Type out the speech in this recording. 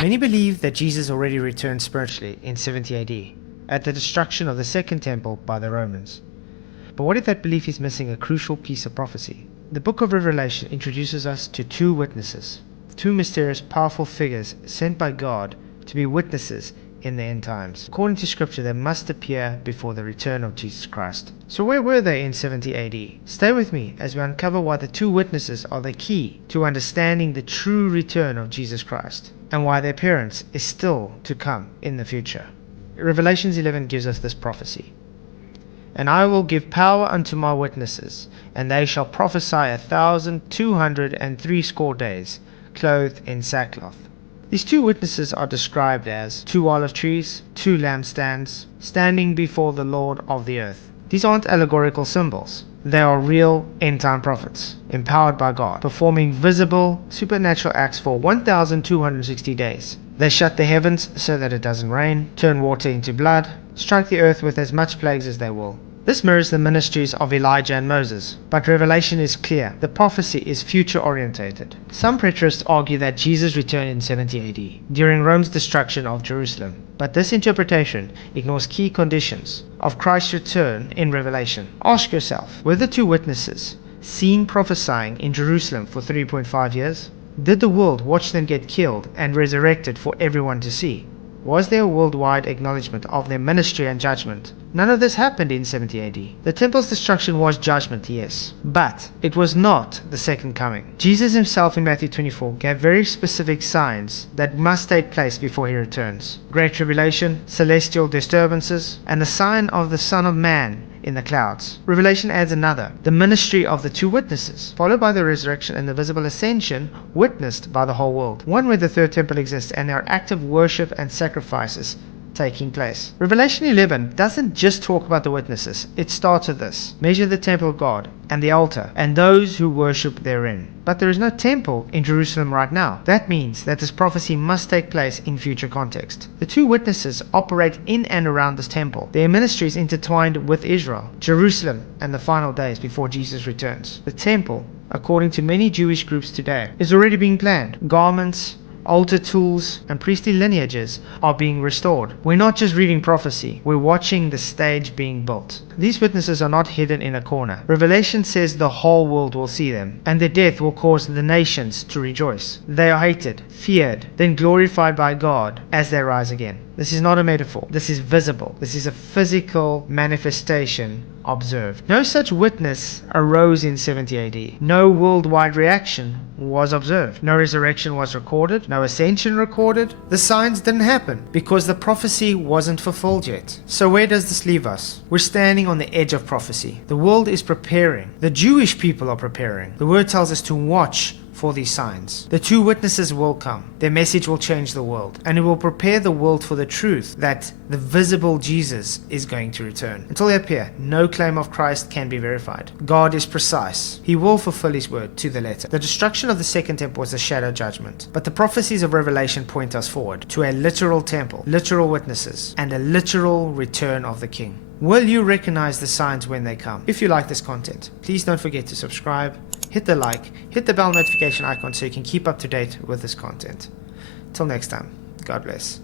Many believe that Jesus already returned spiritually in 70 AD, at the destruction of the Second Temple by the Romans. But what if that belief is missing a crucial piece of prophecy? The book of Revelation introduces us to two witnesses, two mysterious, powerful figures sent by God to be witnesses in the end times. According to Scripture, they must appear before the return of Jesus Christ. So where were they in 70 AD? Stay with me as we uncover why the two witnesses are the key to understanding the true return of Jesus Christ, and why their appearance is still to come in the future. Revelation 11 gives us this prophecy. And I will give power unto my witnesses, and they shall prophesy 1,260 days, clothed in sackcloth. These two witnesses are described as two olive trees, two lampstands, standing before the Lord of the earth. These aren't allegorical symbols. They are real end-time prophets, empowered by God, performing visible, supernatural acts for 1,260 days. They shut the heavens so that it doesn't rain, turn water into blood, strike the earth with as much plagues as they will. This mirrors the ministries of Elijah and Moses, but Revelation is clear. The prophecy is future-orientated. Some preterists argue that Jesus returned in 70 AD, during Rome's destruction of Jerusalem, but this interpretation ignores key conditions of Christ's return in Revelation. Ask yourself, were the two witnesses seen prophesying in Jerusalem for 3.5 years? Did the world watch them get killed and resurrected for everyone to see? Was there a worldwide acknowledgement of their ministry and judgment? None of this happened in 70 AD. The temple's destruction was judgment, yes, but it was not the second coming. Jesus himself in Matthew 24 gave very specific signs that must take place before he returns. Great tribulation, celestial disturbances, and the sign of the Son of Man in the clouds. Revelation adds another, the ministry of the two witnesses, followed by the resurrection and the visible ascension witnessed by the whole world. One where the third temple exists and there are active worship and sacrifices taking place. Revelation 11 doesn't just talk about the witnesses. It starts with this: measure the temple of God and the altar and those who worship therein. But there is no temple in Jerusalem right now. That means that this prophecy must take place in future context. The two witnesses operate in and around this temple. Their ministry is intertwined with Israel, Jerusalem, and the final days before Jesus returns. The temple, according to many Jewish groups today, is already being planned. Garments, altar tools, and priestly lineages are being restored. We're not just reading prophecy, we're watching the stage being built. These witnesses are not hidden in a corner. Revelation says the whole world will see them, and their death will cause the nations to rejoice. They are hated, feared, then glorified by God as they rise again. This is not a metaphor. This is visible. This is a physical manifestation observed. No such witness arose in 70 AD. No worldwide reaction was observed. No resurrection was recorded. No ascension recorded. The signs didn't happen because the prophecy wasn't fulfilled yet. So where does this leave us? We're standing on the edge of prophecy. The world is preparing. The Jewish people are preparing. The word tells us to watch for these signs. The two witnesses will come. Their message will change the world, and it will prepare the world for the truth that the visible Jesus is going to return. Until they appear, no claim of Christ can be verified. God is precise. He will fulfill his word to the letter. The destruction of the second temple was a shadow judgment, but the prophecies of Revelation point us forward to a literal temple, literal witnesses, and a literal return of the King. Will you recognize the signs when they come? If you like this content, please don't forget to subscribe, hit the like, hit the bell notification icon so you can keep up to date with this content. Till next time, God bless.